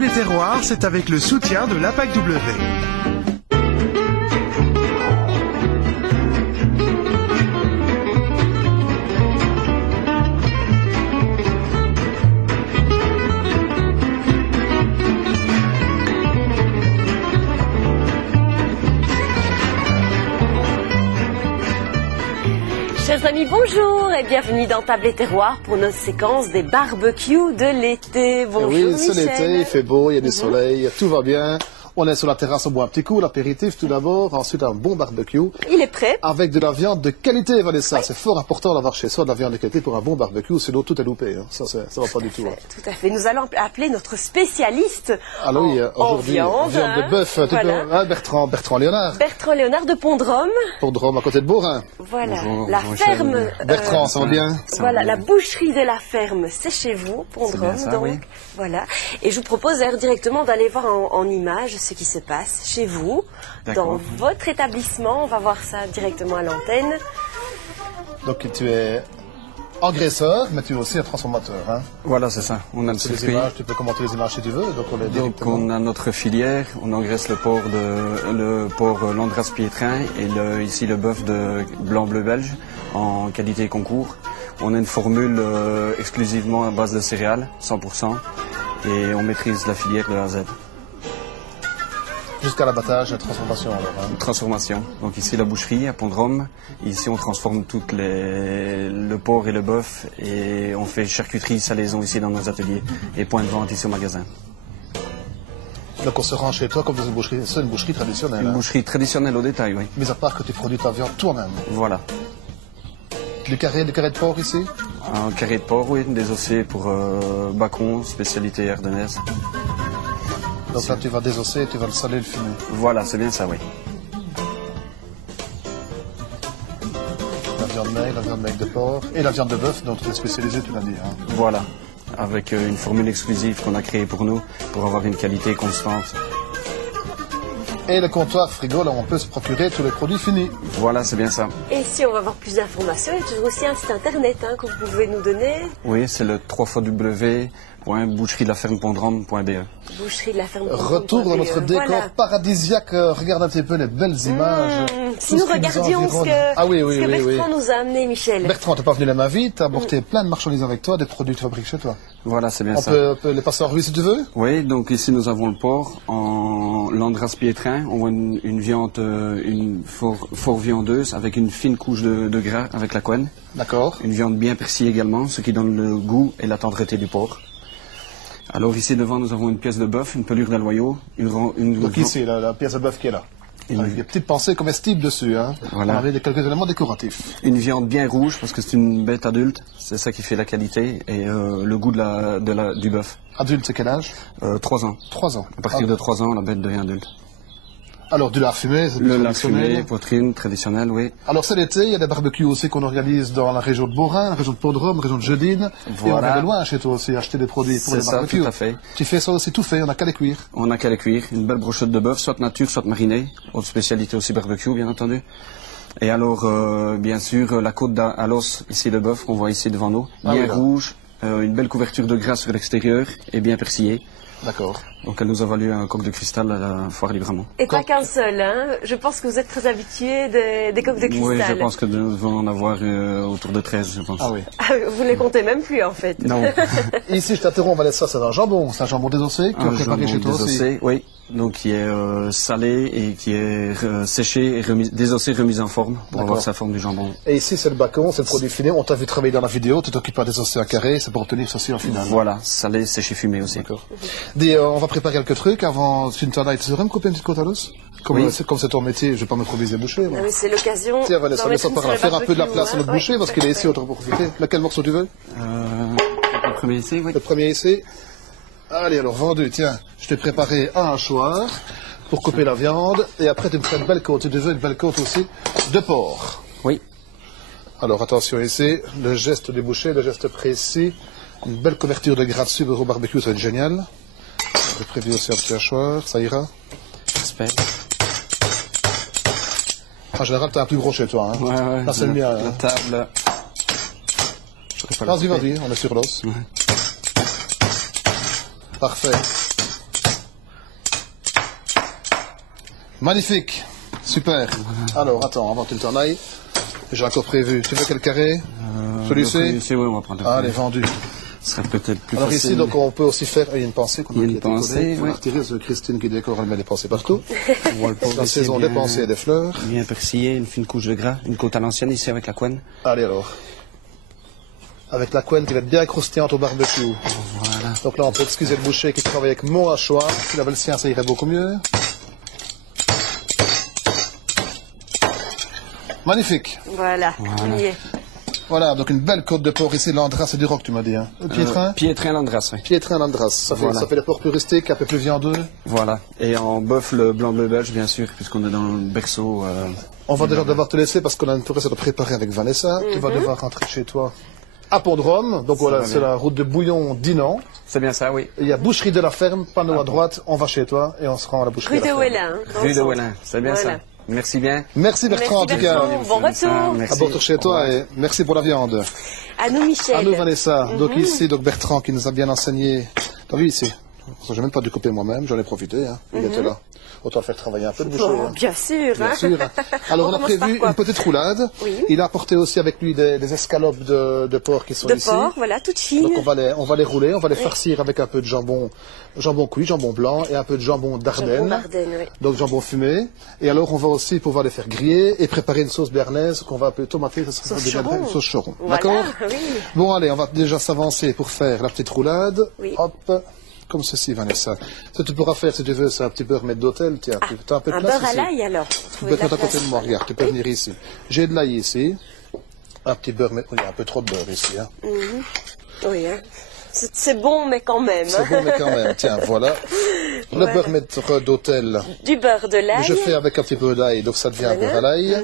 Table et Terroir, c'est avec le soutien de l'APAC W. Chers amis, bonjour et bienvenue dans Table et Terroir pour notre séquence des barbecues de l'été. Bonjour oui, c'est Michel. l'été, il fait beau, il y a du soleil, tout va bien. On est sur la terrasse, on boit un petit coup, l'apéritif tout d'abord, ensuite un bon barbecue. Il est prêt. Avec de la viande de qualité, Vanessa. Oui. C'est fort important d'avoir chez soi de la viande de qualité pour un bon barbecue, sinon tout est loupé. Hein. Ça va pas du tout. Hein. Tout à fait. Nous allons appeler notre spécialiste alors, oui, aujourd'hui, viande de bœuf. Voilà. Hein, Bertrand Léonard. Bertrand Léonard de Pont-de-Rome. Pont-de-Rome, à côté de Beaurain. Voilà, bonjour, la ferme. Bertrand, ça va bien? Voilà, la boucherie de la ferme, c'est chez vous, Pont-de-Rome, donc. Oui. Voilà. Et je vous propose d'ailleurs directement d'aller voir en images ce qui se passe chez vous, dans votre établissement. On va voir ça directement à l'antenne. Donc tu es engraisseur, mais tu es aussi un transformateur. Hein? Voilà, c'est ça. On a le circuit. Images, tu peux commenter les images si tu veux. Donc on a notre filière, on engraisse le porc Landras Piétrin et ici le bœuf de blanc-bleu belge en qualité concours. On a une formule exclusivement à base de céréales, 100%, et on maîtrise la filière de A à Z. Jusqu'à l'abattage et la transformation alors. Hein. Transformation. Donc ici la boucherie à Pont-de-Rome. Ici on transforme le porc et le bœuf et on fait charcuterie, salaison ici dans nos ateliers et point de vente ici au magasin. Donc on se rend chez toi comme dans une boucherie. C'est une boucherie traditionnelle. Une boucherie traditionnelle au détail, oui. Mais à part que tu produis ta viande toi-même. Voilà. Du carré de porc ici? Un carré de porc, oui, désossé pour bacon, spécialité ardennaise. Donc là, tu vas désosser et tu vas le saler, le fumer. Voilà, c'est bien ça, oui. La viande maigre de porc et la viande de bœuf, dont tu es spécialisé, tu l'as dit. Hein. Voilà, avec une formule exclusive qu'on a créée pour nous, pour avoir une qualité constante. Et le comptoir frigo, là, on peut se procurer tous les produits finis. Voilà, c'est bien ça. Et si on va avoir plus d'informations, il y a toujours aussi un site internet que vous pouvez nous donner. Oui, c'est le www.boucherie-de-la-ferme-pont-de-Rome.be. Boucherie de la ferme. Retour dans notre décor paradisiaque. Regarde un petit peu les belles images. Si nous regardions ce que Bertrand nous a amené, Michel. Bertrand, t'es pas venu la main vide, t'as apporté plein de marchandises avec toi, des produits que tu fabriques chez toi. Voilà, c'est bien ça. On peut les passer en revue si tu veux? Oui, donc ici nous avons le porc en Landras Piétrin. On voit une viande, fort viandeuse avec une fine couche de gras avec la couenne. D'accord. Une viande bien persillée également, ce qui donne le goût et la tendreté du porc. Alors ici devant nous avons une pièce de bœuf, une pelure d'aloyau. Donc ici, la pièce de bœuf qui est là. Avec des petites pensées comestibles dessus. Hein. Voilà. On avait quelques éléments décoratifs. Une viande bien rouge parce que c'est une bête adulte. C'est ça qui fait la qualité et le goût du bœuf. Adulte, c'est quel âge? 3 ans. 3 ans. À partir de 3 ans, la bête devient adulte. Alors, du lard fumé, c'est le lard fumé, poitrine, traditionnelle, oui. Alors, c'est l'été, il y a des barbecues aussi qu'on organise dans la région de Beaurain, la région de Pont-de-Rome, la région de Jeudine. Voilà. Et on va de loin chez toi aussi acheter des produits pour les barbecues. C'est ça, tout à fait. Tu fais ça aussi tout fait, on n'a qu'à les cuire. On n'a qu'à les cuire. Une belle brochette de bœuf, soit nature, soit marinée. Autre spécialité aussi barbecue, bien entendu. Et alors, bien sûr, la côte à l'os, ici le bœuf qu'on voit ici devant nous. Bien rouge, une belle couverture de gras sur l'extérieur et bien persillée. D'accord. Donc elle nous a valu un coq de cristal à la foire Libremont. Et pas qu'un seul, hein. Je pense que vous êtes très habitués des coqs de cristal. Oui, je pense que nous devons en avoir autour de 13, je pense. Ah oui. Vous ne les comptez même plus, en fait. Non. Ici, je t'interromps, Vanessa, c'est un jambon. C'est un jambon désossé que tu as préparé chez toi aussi. Oui. Donc qui est salé et qui est séché et désossé, remis en forme pour avoir sa forme du jambon. Et ici, c'est le bacon, c'est le produit fini. On t'a vu travailler dans la vidéo, tu t'occupes à désosser un carré, c'est pour obtenir ceci en final. Voilà, salé, séché, fumé aussi. D'accord. On va préparer quelques trucs avant une tonne. Tu saurais me couper une petite côte à l'os? Comme c'est ton métier, je ne vais pas m'improviser boucher. Ah oui, c'est l'occasion. Tiens, Vanessa, laisse-moi par là. Faire un peu de la place à notre boucher parce qu'il est ici, autant pour profiter. Lequel morceau tu veux? Le premier ici, oui. Le premier ici. Allez, alors, vendu, tiens, je t'ai préparé un hachoir pour couper la viande, et après tu me feras une belle côte. Tu veux une belle côte aussi de porc. Oui. Alors attention ici, le geste du boucher, le geste précis, une belle couverture de gras dessus au barbecue, ça va être génial. J'ai prévu aussi un petit hachoir, ça ira. J'espère. En général, t'as un plus gros chez toi. Hein. Ouais, là, c'est le mien. La table. Vas-y, on est sur l'os. Ouais. Parfait. Magnifique. Super. Alors, attends, avant que tu t'en ailles, j'ai encore prévu. Tu veux quel carré? Celui-ci? Celui-ci, oui, on va prendre le Allez, vendu. Ce serait peut-être plus Alors facile. ici, donc, on peut aussi faire... Il y a une pensée qu'on a Il y a une pensée, on va oui. retirer ce Christine qui décore, elle met des pensées partout. On voit le pauvre La ici saison bien- des pensées et des fleurs. Bien persillé, une fine couche de gras, une côte à l'ancienne ici avec la couenne. Allez alors. Avec la couenne qui va être bien croustillante au barbecue. Voilà. Donc là, on peut excuser le boucher qui travaille avec mon hachoir. S'il avait le sien, ça irait beaucoup mieux. Magnifique. Voilà, on y est. Voilà, donc une belle côte de porc ici. L'Andras, c'est du roc, tu m'as dit. Hein. Piétrin Piétrin Landras, oui. Piétrin Landras. Ça fait, Voilà. ça fait des porcs plus rustiques, un peu plus viandeux. Voilà. Et en bœuf, le blanc bleu belge, bien sûr, puisqu'on est dans le berceau. On va déjà devoir te laisser parce qu'on a une touriste à préparer avec Vanessa. Tu vas devoir rentrer chez toi à Pont-de-Rome. Donc voilà, va c'est bien. la route de Bouillon d'Inan. C'est bien ça, oui. Il y a boucherie de la ferme, panneau à droite. On va chez toi et on se rend à la boucherie Rue de la de ferme. Wellin. dans Rue le de centre. Wellin, c'est bien Voilà. ça. Merci bien. Merci Bertrand, en tout Merci cas. Bertrand. Bon retour. Merci. À bon retour chez toi et merci pour la viande. À nous, Michel. À nous Vanessa. Donc ici, donc Bertrand qui nous a bien enseigné. T'as vu ici? J'ai même pas dû couper moi-même, j'en ai profité. Hein. Il était là. Autant le faire travailler un peu le boucher. Oh, hein. bien sûr. Bien hein. sûr. Alors on a commence par prévu quoi? une petite roulade. Oui. Il a apporté aussi avec lui des escalopes de porc qui sont De ici. porc, voilà, toute fine. Donc on va les rouler, on va les farcir avec un peu de jambon cuit, jambon blanc et un peu de jambon Jambon d'Ardenne. d'Ardenne, oui. Donc jambon fumé. Et alors on va aussi pouvoir les faire griller et préparer une sauce béarnaise qu'on va appeler tomatée, ça sera Sauce déjà choron. une sauce choron. Voilà, D'accord? oui. Bon allez, on va déjà s'avancer pour faire la petite roulade. Oui. Hop, comme ceci Vanessa. Ce que tu pourras faire si tu veux, c'est un petit beurre mettre d'hôtel. Tiens, tu as un peu de Un place beurre à ici. l'ail, alors. pour Tu trouver peux de la être à côté place. de moi, regarde, tu peux venir ici. J'ai de l'ail ici. Un petit beurre, mais il y a un peu trop de beurre ici. Hein. Oui, hein. C'est bon, mais quand même. C'est bon, mais quand même. Tiens, voilà. Le Voilà. beurre maître d'hôtel. Du beurre de l'ail. Je fais avec un petit peu d'ail, donc ça devient un Voilà. beurre à l'ail.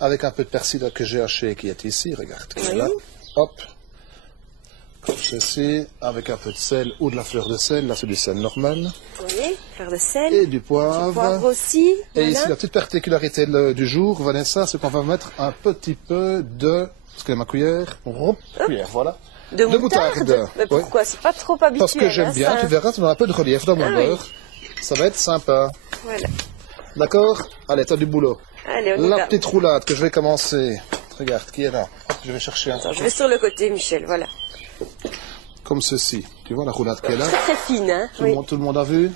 Avec un peu de persil que j'ai haché qui est ici, regarde. Voilà. Hop. Comme ceci. Avec un peu de sel ou de la fleur de sel. Là, c'est du sel normal. Oui, fleur de sel. Et du poivre. Poivre aussi. Et voilà. ici, la petite particularité du jour, Vanessa, c'est qu'on va mettre un petit peu de... Parce que ma cuillère... Cuillère, voilà. De moutarde. moutarde. Mais Oui. pourquoi? C'est pas trop habituel. Parce que j'aime hein, bien, ça. tu verras, tu as un peu de relief dans mon Ah oui. beurre. Ça va être sympa. Voilà. D'accord? Allez, t'as du boulot. Allez, on y La va. petite roulade que je vais commencer. Regarde, qui est là? Hop, je vais chercher un Attends, je vais sur le côté, Michel, voilà. comme ceci. Tu vois la roulade qui est là? Très fine, hein. Tout, Oui. tout le monde a vu?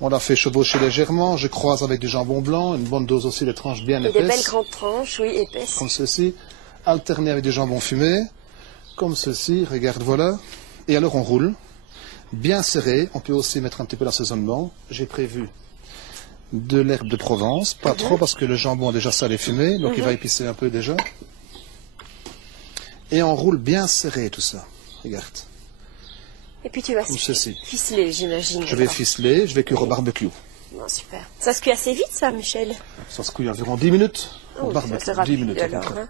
On l'a fait chevaucher légèrement. Je croise avec du jambon blanc, une bonne dose aussi de tranches bien Et des belles épaisses. grandes tranches, oui, épaisses. Comme ceci. Alterné avec du jambon fumé. Comme ceci. Regarde, voilà. Et alors on roule. Bien serré. On peut aussi mettre un petit peu d'assaisonnement. J'ai prévu de l'herbe de Provence. Pas trop parce que le jambon a déjà salé fumé. Donc il va épicer un peu déjà. Et on roule bien serré tout ça. Regarde. Et puis tu vas Comme ceci. ficeler, j'imagine. Je vais ficeler. Je vais cuire au barbecue. Non, super. Ça se cuit assez vite, ça, Michel. Ça se cuit environ 10 minutes. Au Oh, barbecue. ça, c'est 10 rapide, minutes. à peu alors, près. hein.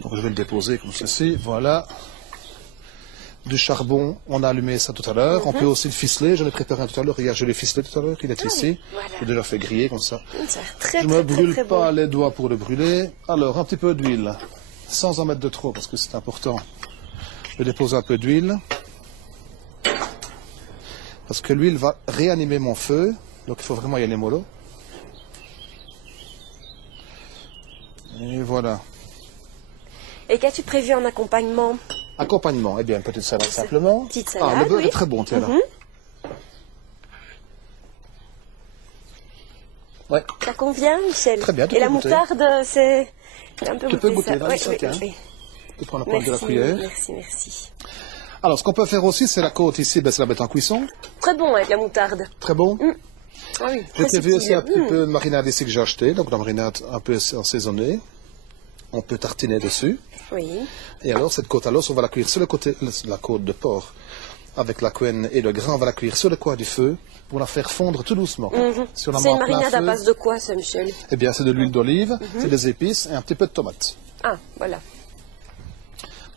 Donc je vais le déposer comme ceci, voilà. Du charbon, on a allumé ça tout à l'heure. On peut aussi le ficeler, j'en ai préparé un tout à l'heure. Regarde, je l'ai ficelé tout à l'heure, il est ici. voilà. J'ai déjà fait griller comme ça. Ça a l'air très, Je très, me très, brûle très pas bon. les doigts pour le brûler. Alors, un petit peu d'huile, sans en mettre de trop, parce que c'est important. Je vais déposer un peu d'huile. Parce que l'huile va réanimer mon feu. Donc il faut vraiment y aller mollo. Et voilà. Et qu'as-tu prévu en accompagnement? Accompagnement, eh bien, une petite salade simplement. Petite Ah, salade, le beurre oui. est très bon, tiens là. Ouais. Ça convient, Michel? Très bien, tu Et peux la goûter. moutarde, c'est un peu Tu peux goûter goûter, ça. Vanessa, Oui, tiens. oui. Tu prends la pointe de la Merci, cuillère. merci, merci. Alors, ce qu'on peut faire aussi, c'est la côte ici, ben, c'est la mettre en cuisson. Très bon avec la moutarde. Très bon. Ah oui, J'ai très prévu aussi subtil. un petit peu de marinade ici que j'ai acheté, donc la marinade un peu assaisonnée. On peut tartiner dessus. Oui. Et alors, cette côte à l'os, on va la cuire sur le côté, la côte de porc, avec la couenne et le grain, on va la cuire sur le coin du feu pour la faire fondre tout doucement. Si on la C'est met une en plein marinade à feu, base de quoi, ça, Michel? eh bien, c'est de l'huile d'olive, c'est des épices et un petit peu de tomate. Ah, voilà.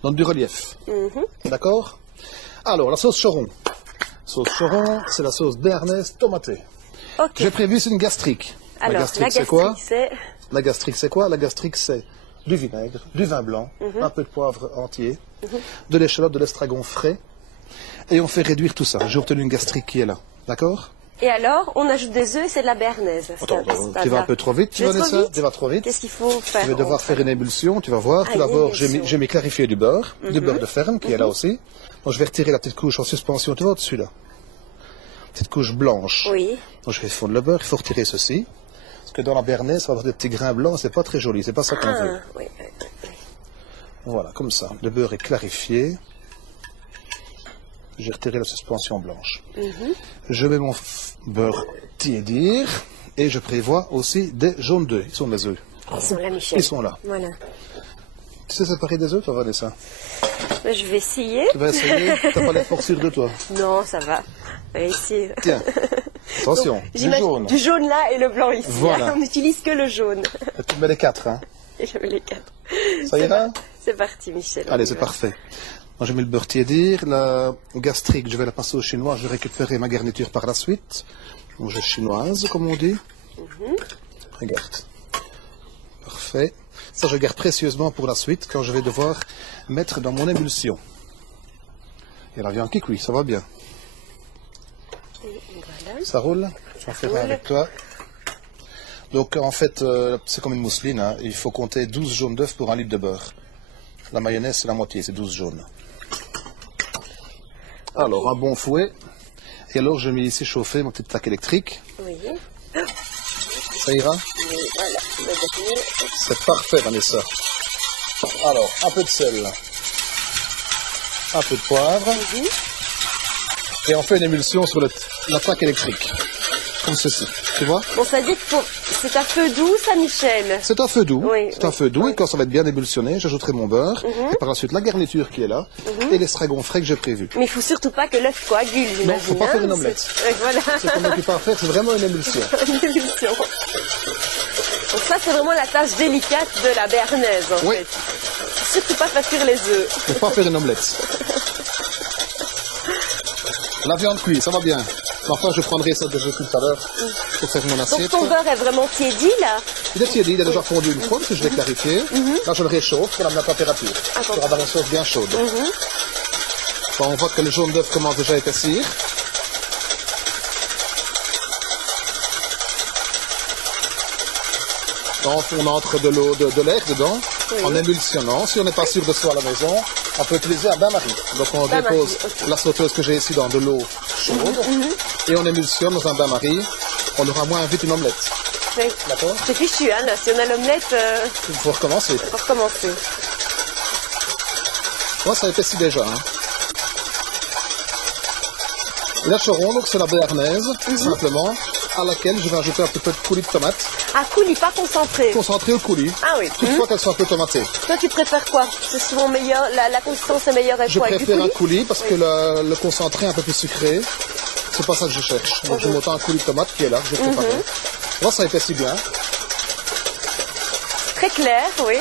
Donc du relief. D'accord? Alors, la sauce choron. Sauce choron, c'est la sauce béarnaise tomatée. Ok. J'ai prévu, c'est une gastrique. Alors, la gastrique, c'est quoi? c'est... La gastrique, c'est quoi? La gastrique, c'est du vinaigre, du vin blanc, un peu de poivre entier, de l'échalote, de l'estragon frais. Et on fait réduire tout ça. J'ai obtenu une gastrique qui est là. D'accord? Et alors, on ajoute des œufs et c'est de la béarnaise. Attends, tu vas un peu trop vite, tu Vanessa. Tu vas trop vite. Qu'est-ce qu'il faut faire? Tu vas devoir faire une ébullition, tu vas voir. Tout d'abord, j'ai mis clarifié du beurre de ferme qui est là aussi. Donc je vais retirer la petite couche en suspension, tu vois au-dessus là. Petite couche blanche. Oui. Donc je vais fondre le beurre, il faut retirer ceci. Parce que dans la béarnaise, ça va avoir des petits grains blancs, c'est pas très joli, c'est pas ça qu'on veut. Oui. Voilà, comme ça. Le beurre est clarifié. J'ai retiré la suspension blanche. Je mets mon beurre tiédir et je prévois aussi des jaunes d'œufs. Ils sont des œufs. Ils sont là, Michel. Ils sont là. Voilà. Tu sais séparer des œufs, toi, Vanessa? Je vais essayer. Tu vas essayer? T'as pas l'air fort sûr de toi? Non, ça va. On va essayer. Tiens, attention, du jaune. Du jaune là et le blanc ici. Voilà. On n'utilise que le jaune. Et tu mets les 4, hein? Et je mets les 4. Ça ira? C'est parti, Michel. Allez, c'est parfait. Moi, je mets le beurre tiédir. La gastrique, je vais la passer au chinois. Je vais récupérer ma garniture par la suite. Donc, je chinoise, comme on dit. Regarde. Parfait. Ça, je garde précieusement pour la suite, quand je vais devoir mettre dans mon émulsion. Et la viande qui cuit, ça va bien. Voilà. Ça roule? J'en ferai un avec toi. Donc, en fait, c'est comme une mousseline. Hein. Il faut compter 12 jaunes d'œufs pour un litre de beurre. La mayonnaise, c'est la moitié, c'est 12 jaunes. Alors, un bon fouet. Et alors, je mets ici chauffer mon petite plaque électrique. Oui. Ça ira? Oui, voilà. C'est parfait, Vanessa. Alors, un peu de sel. Un peu de poivre. Et on fait une émulsion sur la plaque électrique. Comme ceci. Tu vois? Bon, ça dit que c'est à feu doux, ça, Michel? C'est un feu doux. Oui, c'est un feu doux. Et quand ça va être bien ébulsionné, j'ajouterai mon beurre. Et par la suite, la garniture qui est là. Et l'estragon frais que j'ai prévu. Mais il faut surtout pas que l'œuf coagule, j'imagine. Non, faut pas faire une omelette. Voilà. C'est qu'on n'occupe pas à faire, c'est vraiment une émulsion. Une émulsion. Donc ça, c'est vraiment la tâche délicate de la béarnaise, en fait. Surtout pas faire cuire les œufs. Faut pas faire une omelette. La viande cuit, ça va bien. Enfin, je prendrai ça déjà tout à l'heure pour faire mon assiette. Donc ton beurre est vraiment tiédi, là? Il est tiédi, il a déjà fondu une fois, parce que je l'ai clarifié. Là, je le réchauffe pour amener la température. Pour avoir une sauce bien chaude. Bon, on voit que le jaune d'œuf commence déjà à épaissir. Donc, on entre de l'eau, de l'air dedans, en émulsionnant. Si on n'est pas sûr de soi à la maison, on peut utiliser un bain-marie. Donc, on dépose la sauteuse que j'ai ici dans de l'eau chaude et on émulsionne dans un bain-marie. On aura moins vite une omelette. Oui. D'accord? C'est fichu, hein, là. Si on a l'omelette, il faut recommencer. Moi, ça épaissit déjà. Hein. Et la choron, donc c'est la béarnaise, simplement, à laquelle je vais ajouter un petit peu de coulis de tomate. Ah, coulis, pas concentré. Concentré au coulis. Ah oui. Toutefois qu'elles sont un peu tomatées. Toi, tu préfères quoi? C'est souvent meilleur, la consistance est meilleure avec Je quoi? préfère un coulis parce que le concentré est un peu plus sucré. C'est pas ça que je cherche. Donc je mets autant un coulis de tomate qui est là, que je vais préparer. Moi, ça épaissit bien. Très clair, oui.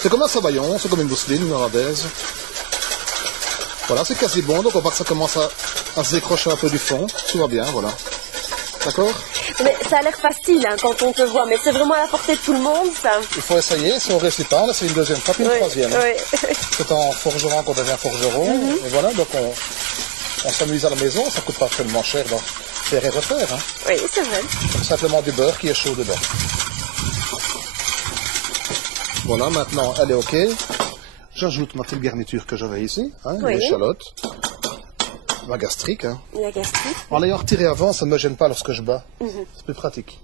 C'est comme un sabayon, c'est comme une mousseline hollandaise. Voilà, c'est quasi bon, donc on voit que ça commence à se décrocher un peu du fond. Tout va bien, voilà. D'accord? Mais ça a l'air facile hein, quand on te voit, mais c'est vraiment à la portée de tout le monde, ça. Il faut essayer, si on ne réussit pas, on essaie une deuxième fois, puis une troisième. C'est en forgeron qu'on devient forgeron, et voilà, donc on s'amuse à la maison, ça coûte pas tellement cher d'en faire et refaire. Hein. Oui, c'est vrai. Donc simplement du beurre qui est chaud dedans. Voilà, maintenant elle est OK. J'ajoute ma petite garniture que j'avais ici, hein, l'échalote. La gastrique. Hein. La gastrique. En l'ayant retiré avant, ça ne me gêne pas lorsque je bats. C'est plus pratique.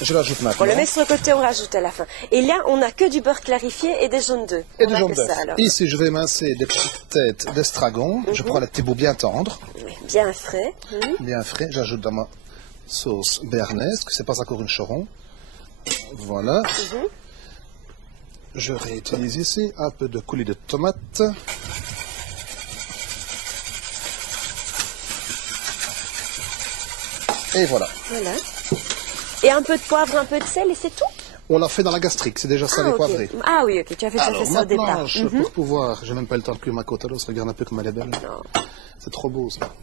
Je l'ajoute maintenant. On le met sur le côté, on rajoute à la fin. Et là, on n'a que du beurre clarifié et des jaunes d'œufs. Et des jaunes d'œufs. Ici, je vais émincer des petites têtes d'estragon. Je prends les petits bouts bien tendres. Oui, bien frais. Bien frais. J'ajoute dans ma sauce béarnaise, que c'est pas encore une choron. Voilà. Je réutilise ici un peu de coulis de tomate. Et voilà. Voilà. Et un peu de poivre, un peu de sel et c'est tout? On l'a fait dans la gastrique, c'est déjà salé poivré. Ah oui, ok, tu as fait ça au départ. Pour pouvoir, j'ai même pas eu le temps de cuire ma côte à l'os, regarde un peu comme elle est belle. C'est trop beau ça.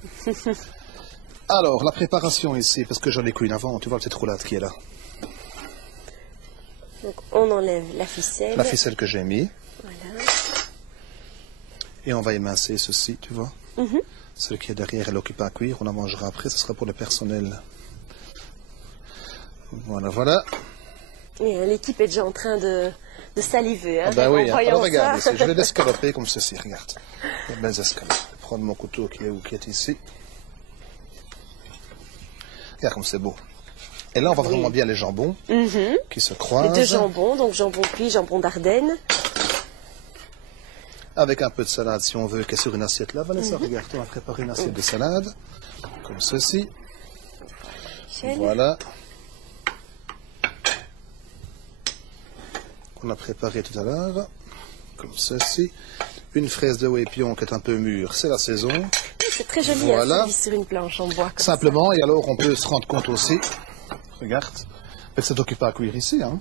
Alors, la préparation ici, parce que j'en ai cuit avant, tu vois la petite roulade qui est là. Donc on enlève la ficelle. La ficelle que j'ai mis. Voilà. Et on va émincer ceci, tu vois. Celui qui est derrière, elle occupe à cuire. On en mangera après. Ce sera pour le personnel. Voilà, voilà. Et l'équipe est déjà en train de saliver. Hein, Ah ben oui, alors regarde ça. ici. Je vais l'escaloper comme ceci, regarde. Les belles escalopes. Je vais prendre mon couteau qui est ici. Regarde comme c'est beau. Et là, on voit vraiment bien les jambons qui se croisent. Les deux jambons, donc jambon cuit, jambon d'Ardenne. Avec un peu de salade, si on veut, qui est sur une assiette là. Vanessa, regarde, on va préparer une assiette de salade. Comme ceci. Voilà. On a préparé tout à l'heure. Comme ceci. Une fraise de Wépion qui est un peu mûre, c'est la saison. C'est très joli, voilà. hein, sur une planche en bois. Simplement, et alors on peut se rendre compte aussi, regarde, que c'est occupé à cuire ici. Hein.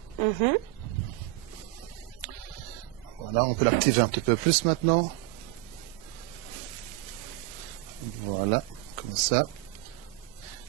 Voilà, on peut l'activer un petit peu plus maintenant. Voilà, comme ça.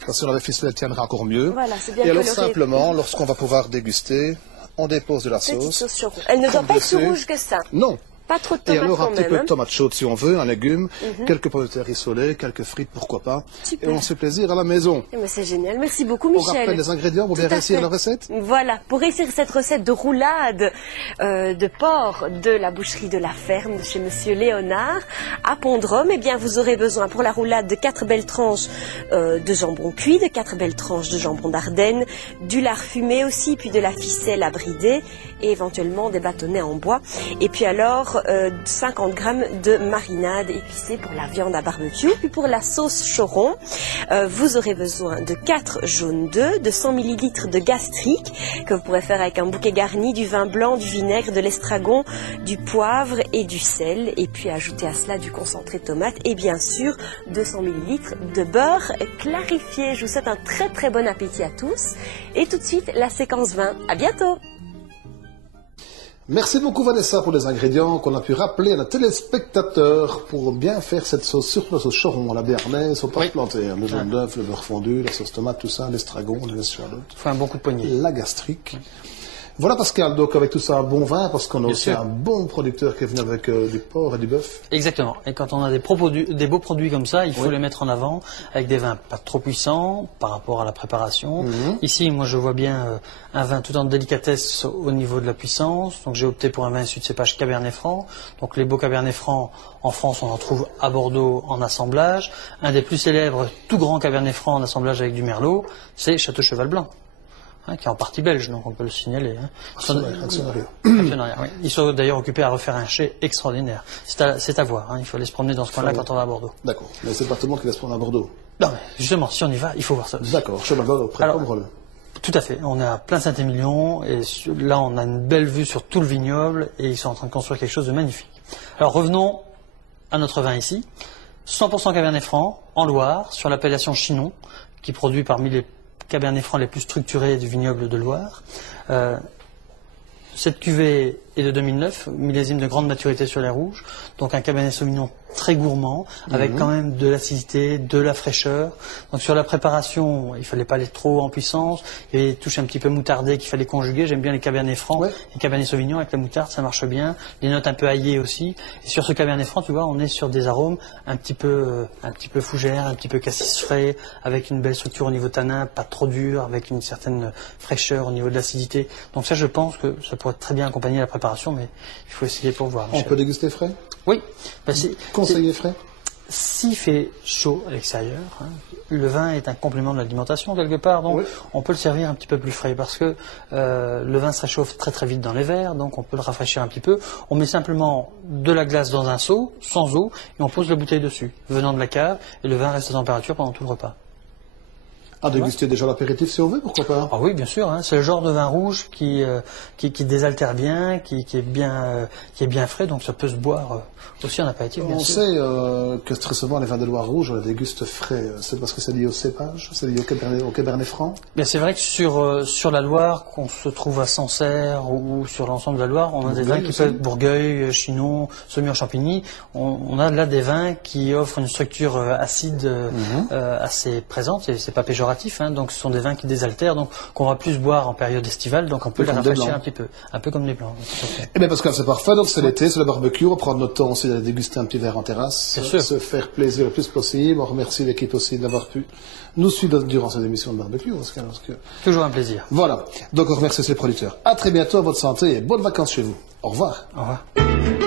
Si on avait ficelé, elle tiendra encore mieux. Voilà, c'est bien et alors coloré. simplement, lorsqu'on va pouvoir déguster, on dépose de la Petite sauce. sauce choron. Elle ne doit pas être si rouge que ça. Non. Pas trop de Et tomates alors un quand petit même. peu de tomate chaude si on veut, un légume, quelques pommes de terre rissolées, quelques frites, pourquoi pas. Super. Et on se fait plaisir à la maison. Mais c'est génial. Merci beaucoup, On Michel. rappelle les ingrédients pour bien Tout à réussir fait. la recette. Voilà, pour réussir cette recette de roulade de porc de la boucherie de la ferme chez Monsieur Léonard à Pont-de-Rome, eh bien vous aurez besoin pour la roulade de 4 belles tranches de jambon cuit, de 4 belles tranches de jambon d'Ardenne, du lard fumé aussi, puis de la ficelle à brider et éventuellement des bâtonnets en bois. Et puis alors 50 grammes de marinade épicée pour la viande à barbecue. Puis pour la sauce choron, vous aurez besoin de 4 jaunes d'œufs, de 100 ml de gastrique que vous pourrez faire avec un bouquet garni, du vin blanc, du vinaigre, de l'estragon, du poivre et du sel. Et puis ajouter à cela du concentré de tomate et bien sûr 200 ml de beurre clarifié. Je vous souhaite un très très bon appétit à tous. Et tout de suite la séquence 20. À bientôt. Merci beaucoup Vanessa pour les ingrédients qu'on a pu rappeler à nos téléspectateurs pour bien faire cette sauce, surtout la sauce choron, la béarnaise, faut pas se planter. Hein. Le jaune d'œuf, le beurre fondu, la sauce tomate, tout ça, l'estragon, la Charlotte. Faut un bon coup de poignet. La gastrique. Voilà Pascal, donc avec tout ça un bon vin, parce qu'on a aussi un bon producteur qui est venu avec du porc et du bœuf. Exactement. Et quand on a des beaux produits comme ça, il faut les mettre en avant avec des vins pas trop puissants par rapport à la préparation. Ici, moi, je vois bien un vin tout en délicatesse au niveau de la puissance. Donc, j'ai opté pour un vin issu de cépage Cabernet Franc. Donc, les beaux Cabernet Franc, en France, on en trouve à Bordeaux en assemblage. Un des plus célèbres, tout grand Cabernet Franc en assemblage avec du Merlot, c'est Château Cheval Blanc. Qui est en partie belge, donc on peut le signaler. Actionnariat. Oui. Ils sont d'ailleurs occupés à refaire un chai extraordinaire. C'est à voir, hein. Il faut aller se promener dans ce coin-là quand on va à Bordeaux. D'accord, mais c'est pas tout le monde qui va se prendre à Bordeaux. Non, mais justement, si on y va, il faut voir ça aussi. D'accord, Cheval Blanc auprès de Pomerol. Tout à fait, on est à plein Saint-Émilion et là on a une belle vue sur tout le vignoble et ils sont en train de construire quelque chose de magnifique. Alors revenons à notre vin ici. 100% Cabernet Franc, en Loire, sur l'appellation Chinon, qui produit parmi les Cabernet Franc les plus structurés du vignoble de Loire. Cette cuvée est de 2009, millésime de grande maturité sur les rouges, donc un Cabernet Sauvignon très gourmand, avec quand même de l'acidité, de la fraîcheur. Donc sur la préparation, il fallait pas aller trop en puissance, il y avait des touches un petit peu moutardées qu'il fallait conjuguer. J'aime bien les Cabernet Franc, les Cabernet Sauvignon avec la moutarde, ça marche bien. Les notes un peu aillées aussi. Et sur ce Cabernet Franc, tu vois, on est sur des arômes un petit peu fougères, un petit peu cassis frais, avec une belle structure au niveau tanin, pas trop dur, avec une certaine fraîcheur au niveau de l'acidité. Donc ça, je pense que ça pourrait très bien accompagner la préparation, mais il faut essayer pour voir. On peut déguster frais? Oui. Conseiller frais? S'il fait chaud à l'extérieur, hein, le vin est un complément de l'alimentation quelque part, donc on peut le servir un petit peu plus frais parce que le vin se réchauffe très très vite dans les verres, donc on peut le rafraîchir un petit peu. On met simplement de la glace dans un seau, sans eau, et on pose la bouteille dessus, venant de la cave, et le vin reste à température pendant tout le repas. À déguster déjà l'apéritif si on veut, pourquoi pas? Ah oui, bien sûr. Hein. C'est le genre de vin rouge qui désaltère bien, qui est bien frais, donc ça peut se boire aussi en apéritif. Bien sûr. On sait que très souvent les vins de Loire rouge, on les déguste frais. C'est parce que c'est lié au cépage, c'est lié au Cabernet Franc. Bien, c'est vrai que sur la Loire, qu'on se trouve à Sancerre ou sur l'ensemble de la Loire, on a des vins qui peuvent être Bourgueil, Chinon, Saumur-Champigny. On a là des vins qui offrent une structure acide assez présente, et c'est pas péjoratif. péjoratif, hein, donc ce sont des vins qui désaltèrent, donc qu'on va plus boire en période estivale, donc on peut les rafraîchir un petit peu, un peu comme les blancs. Eh bien Pascal, c'est parfait, donc c'est l'été, c'est le barbecue, on va prendre notre temps aussi d'aller déguster un petit verre en terrasse, se faire plaisir le plus possible, on remercie l'équipe aussi d'avoir pu nous suivre durant cette émission de barbecue. Pascal, parce que... Toujours un plaisir. Voilà, donc on remercie aussi les producteurs. À très bientôt, à votre santé et bonnes vacances chez vous. Au revoir. Au revoir.